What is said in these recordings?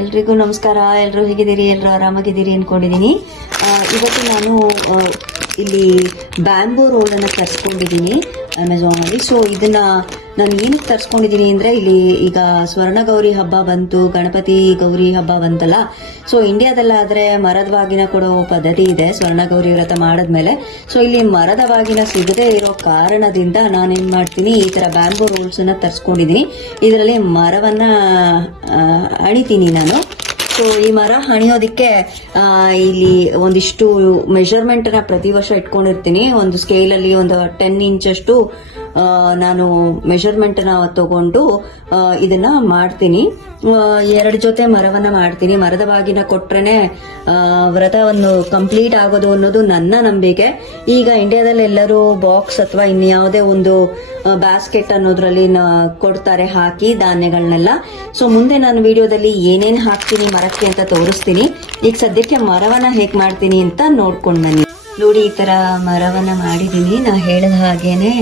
ಎಲ್ರಿಗೂ ನಮಸ್ಕಾರ. ಎಲ್ಲರೂ ಹೇಗಿದ್ದೀರಿ? ಎಲ್ಲರೂ ಆರಾಮಾಗಿದ್ದೀರಿ ಅನ್ಕೊಂಡಿದ್ದೀನಿ. ಇವತ್ತು ನಾನು ಇಲ್ಲಿ ಬ್ಯಾಂಬೂ ರೋಲನ್ನು ತರಿಸ್ಕೊಂಡಿದ್ದೀನಿ ಅಮೆಝಾನಲ್ಲಿ ಸೊ ಇದನ್ನ ನಾನು ಏನಕ್ಕೆ ತರಿಸ್ಕೊಂಡಿದ್ದೀನಿ ಅಂದರೆ ಇಲ್ಲಿ ಈಗ ಸ್ವರ್ಣ ಗೌರಿ ಹಬ್ಬ ಬಂತು, ಗಣಪತಿ ಗೌರಿ ಹಬ್ಬ ಬಂತಲ್ಲ. ಸೊ ಇಂಡಿಯಾದಲ್ಲಾದರೆ ಮರದ ಬಾಗಿನ ಕೊಡೋ ಪದ್ಧತಿ ಇದೆ ಸ್ವರ್ಣ ಗೌರಿ ವ್ರತ ಮಾಡಿದ್ಮೇಲೆ. ಸೊ ಇಲ್ಲಿ ಮರದ ಬಾಗಿನ ಸಿಗದೇ ಇರೋ ಕಾರಣದಿಂದ ನಾನೇನು ಮಾಡ್ತೀನಿ, ಈ ಥರ ಬ್ಯಾಂಬೂ ರೋಲ್ಸನ್ನು ತರಿಸ್ಕೊಂಡಿದ್ದೀನಿ. ಇದರಲ್ಲಿ ಮರವನ್ನು ಅಣಿತೀನಿ ನಾನು. ಸೊ ಈ ಮರ ಹಣಿಯೋದಕ್ಕೆ ಇಲ್ಲಿ ಒಂದಿಷ್ಟು ಮೆಷರ್ಮೆಂಟನ್ನು ಪ್ರತಿ ವರ್ಷ ಇಟ್ಕೊಂಡಿರ್ತೀನಿ. ಒಂದು ಸ್ಕೇಲಲ್ಲಿ ಒಂದು ಟೆನ್ ಇಂಚಷ್ಟು ನಾನು ಮೆಷರ್ಮೆಂಟ್ನ ತಗೊಂಡು ಇದನ್ನ ಮಾಡ್ತೀನಿ. ಎರಡು ಜೊತೆ ಮರವನ್ನ ಮಾಡ್ತೀನಿ. ಮರದ ಬಾಗಿನ ಕೊಟ್ರೇನೆ ವ್ರತವನ್ನು ಕಂಪ್ಲೀಟ್ ಆಗೋದು ಅನ್ನೋದು ನನ್ನ ನಂಬಿಕೆ. ಈಗ ಇಂಡಿಯಾದಲ್ಲಿ ಎಲ್ಲರೂ ಬಾಕ್ಸ್ ಅಥವಾ ಇನ್ಯಾವುದೇ ಒಂದು ಬ್ಯಾಸ್ಕೆಟ್ ಅನ್ನೋದ್ರಲ್ಲಿ ಕೊಡ್ತಾರೆ, ಹಾಕಿ ಧಾನ್ಯಗಳನ್ನೆಲ್ಲ ಸೊ ಮುಂದೆ ನಾನು ವಿಡಿಯೋದಲ್ಲಿ ಏನೇನು ಹಾಕ್ತೀನಿ ಮರಕ್ಕೆ ಅಂತ ತೋರಿಸ್ತೀನಿ. ಈಗ ಸದ್ಯಕ್ಕೆ ಮರವನ್ನ ಹೇಗ್ ಮಾಡ್ತೀನಿ ಅಂತ ನೋಡ್ಕೊಂಡು ಬನ್ನಿ. ನೋಡಿ, ಈ ತರ ಮರವನ್ನ ಮಾಡಿದೀನಿ ನಾ ಹೇಳಿದ ಹಾಗೇನೆ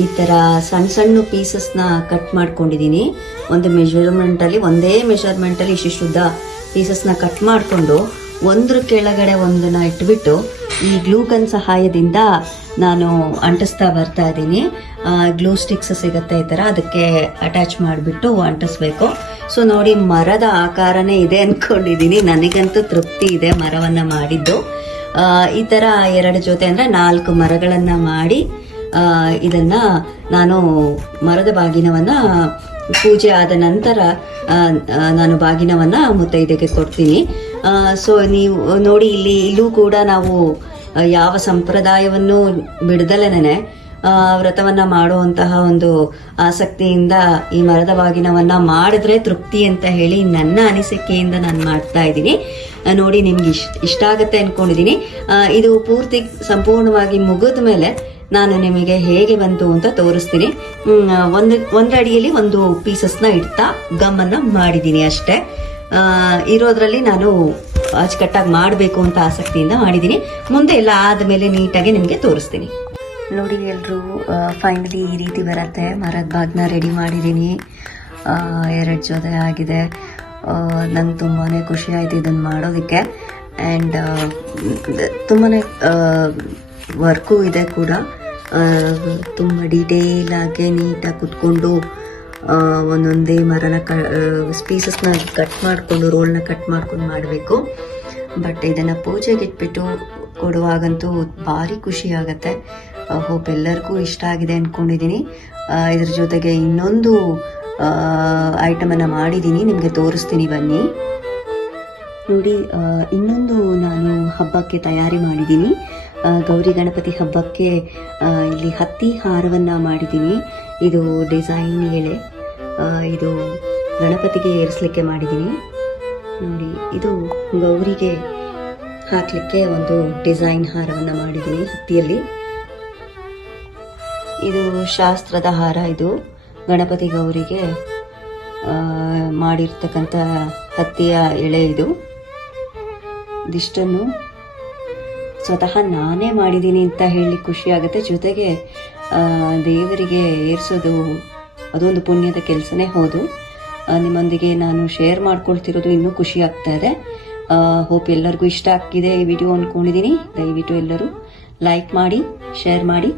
ಈ ತರ ಸಣ್ಣ ಸಣ್ಣ ಪೀಸಸ್ನ ಕಟ್ ಮಾಡ್ಕೊಂಡಿದ್ದೀನಿ ಒಂದು ಮೆಷರ್ಮೆಂಟಲ್ಲಿ ಒಂದೇ ಮೆಷರ್ಮೆಂಟಲ್ಲಿ ಇಷ್ಟಿಷ್ಟುದ್ದ ಪೀಸಸ್ನ ಕಟ್ ಮಾಡಿಕೊಂಡು ಒಂದ್ರ ಕೆಳಗಡೆ ಒಂದನ್ನ ಇಟ್ಬಿಟ್ಟು ಈ ಗ್ಲೂಗನ್ ಸಹಾಯದಿಂದ ನಾನು ಅಂಟಿಸ್ತಾ ಬರ್ತಾ ಇದ್ದೀನಿ ಗ್ಲೂ ಸ್ಟಿಕ್ಸ್ ಸಿಗುತ್ತೆ ಈ ಥರ ಅದಕ್ಕೆ ಅಟ್ಯಾಚ್ ಮಾಡಿಬಿಟ್ಟು ಅಂಟಿಸ್ಬೇಕು. ಸೊ ನೋಡಿ, ಮರದ ಆಕಾರನೇ ಇದೆ ಅಂದ್ಕೊಂಡಿದ್ದೀನಿ ನನಗಂತೂ ತೃಪ್ತಿ ಇದೆ ಮರವನ್ನು ಮಾಡಿದ್ದು. ಈ ಥರ ಎರಡು ಜೊತೆ ಅಂದರೆ ನಾಲ್ಕು ಮರಗಳನ್ನು ಮಾಡಿ ಇದನ್ನ ನಾನು ಮರದ ಬಾಗಿನವನ್ನ ಪೂಜೆ ಆದ ನಂತರ ನಾನು ಬಾಗಿನವನ್ನ ಮುತ್ತೈದೆಗೆ ಕೊಡ್ತೀನಿ. ಸೊ ನೀವು ನೋಡಿ ಇಲ್ಲಿ ಇಲ್ಲೂ ಕೂಡ ನಾವು ಯಾವ ಸಂಪ್ರದಾಯವನ್ನು ಬಿಡದಲೇನೆ ವ್ರತವನ್ನ ಮಾಡುವಂತಹ ಒಂದು ಆಸಕ್ತಿಯಿಂದ ಈ ಮರದ ಬಾಗಿನವನ್ನ ಮಾಡಿದ್ರೆ ತೃಪ್ತಿ ಅಂತ ಹೇಳಿ ನನ್ನ ಅನಿಸಿಕೆಯಿಂದ ನಾನು ಮಾಡ್ತಾ ಇದ್ದೀನಿ. ನೋಡಿ ನಿಮ್ಗೆ ಇಷ್ಟ ಇಷ್ಟ ಆಗುತ್ತೆ ಅನ್ಕೊಂಡಿದ್ದೀನಿ. ಆ, ಇದು ಪೂರ್ತಿ ಸಂಪೂರ್ಣವಾಗಿ ಮುಗಿದ ಮೇಲೆ ನಾನು ನಿಮಗೆ ಹೇಗೆ ಬಂತು ಅಂತ ತೋರಿಸ್ತೀನಿ. ಒಂದು ಒಂದು ಅಡಿಯಲ್ಲಿ ಒಂದು ಪೀಸಸ್ನ ಇಡ್ತಾ ಗಮ್ಮನ್ನ ಮಾಡಿದ್ದೀನಿ ಅಷ್ಟೇ. ಇರೋದ್ರಲ್ಲಿ ನಾನು ಅಚ್ಚುಕಟ್ಟಾಗಿ ಮಾಡಬೇಕು ಅಂತ ಆಸಕ್ತಿಯಿಂದ ಮಾಡಿದ್ದೀನಿ. ಮುಂದೆ ಎಲ್ಲ ಆದಮೇಲೆ ನೀಟಾಗಿ ನಿಮಗೆ ತೋರಿಸ್ತೀನಿ. ನೋಡಿ ಎಲ್ಲರೂ ಫೈನಲಿ ಈ ರೀತಿ ಬರುತ್ತೆ. ಮರದ ಬಾಗ್ನ ರೆಡಿ ಮಾಡಿದ್ದೀನಿ. ಎರಡು ಜೊತೆ ಆಗಿದೆ. ನಂಗೆ ತುಂಬಾ ಖುಷಿ ಆಯಿತು ಇದನ್ನು ಮಾಡೋದಕ್ಕೆ. ಆ್ಯಂಡ್ ತುಂಬಾ ವರ್ಕು ಇದೆ ಕೂಡ. ತುಂಬ ಡೀಟೇಲ್ ಆಗಿ ನೀಟಾಗಿ ಕುತ್ಕೊಂಡು ಒಂದೊಂದೇ ಮರನ ಕ ಪೀಸಸ್ನ ಕಟ್ ಮಾಡಿಕೊಂಡು ರೋಲ್ನ ಕಟ್ ಮಾಡ್ಕೊಂಡು ಮಾಡಬೇಕು. ಬಟ್ ಇದನ್ನು ಪೂಜೆಗೆ ಇಟ್ಬಿಟ್ಟು ಕೊಡುವಾಗಂತೂ ಭಾರಿ ಖುಷಿ ಆಗುತ್ತೆ. ಹೋಪ್ ಎಲ್ಲರಿಗೂ ಇಷ್ಟ ಆಗಿದೆ ಅಂದ್ಕೊಂಡಿದ್ದೀನಿ ಇದ್ರ ಜೊತೆಗೆ ಇನ್ನೊಂದು ಐಟಮನ್ನು ಮಾಡಿದ್ದೀನಿ ನಿಮಗೆ ತೋರಿಸ್ತೀನಿ ಬನ್ನಿ. ನೋಡಿ ಇನ್ನೊಂದು ನಾನು ಹಬ್ಬಕ್ಕೆ ತಯಾರಿ ಮಾಡಿದ್ದೀನಿ ಗೌರಿ ಗಣಪತಿ ಹಬ್ಬಕ್ಕೆ ಇಲ್ಲಿ ಹತ್ತಿ ಹಾರವನ್ನು ಮಾಡಿದ್ದೀನಿ ಇದು ಡಿಸೈನ್ ಎಳೆ ಇದು ಗಣಪತಿಗೆ ಏರಿಸಲಿಕ್ಕೆ ಮಾಡಿದ್ದೀನಿ ನೋಡಿ, ಇದು ಗೌರಿಗೆ ಹಾಕಲಿಕ್ಕೆ ಒಂದು ಡಿಸೈನ್ ಹಾರವನ್ನು ಮಾಡಿದ್ದೀನಿ ಹತ್ತಿಯಲ್ಲಿ. ಇದು ಶಾಸ್ತ್ರದ ಹಾರ ಇದು. ಗಣಪತಿ ಗೌರಿಗೆ ಮಾಡಿರ್ತಕ್ಕಂಥ ಹತ್ತಿಯ ಎಳೆ ಇದು. ಇದಿಷ್ಟನ್ನು ಸ್ವತಃ ನಾನೇ ಮಾಡಿದ್ದೀನಿ ಅಂತ ಹೇಳಿ ಖುಷಿ ಆಗುತ್ತೆ. ಜೊತೆಗೆ ದೇವರಿಗೆ ಏರಿಸೋದು ಅದೊಂದು ಪುಣ್ಯದ ಕೆಲಸನೇ ಹೌದು. ನಿಮ್ಮೊಂದಿಗೆ ನಾನು ಶೇರ್ ಮಾಡ್ಕೊಳ್ತಿರೋದು ಇನ್ನೂ ಖುಷಿ ಆಗ್ತಾ ಇದೆ. ಹೋಪ್ ಎಲ್ಲರಿಗೂ ಇಷ್ಟ ಆಗ್ತಿದೆ ಈ ವಿಡಿಯೋ ಅಂದ್ಕೊಂಡಿದ್ದೀನಿ ದಯವಿಟ್ಟು ಎಲ್ಲರೂ ಲೈಕ್ ಮಾಡಿ ಶೇರ್ ಮಾಡಿ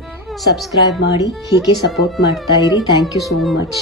ಸಬ್ಸ್ಕ್ರೈಬ್ ಮಾಡಿ, ಹೀಗೆ ಸಪೋರ್ಟ್ ಮಾಡ್ತಾ ಇರಿ. Thank you so much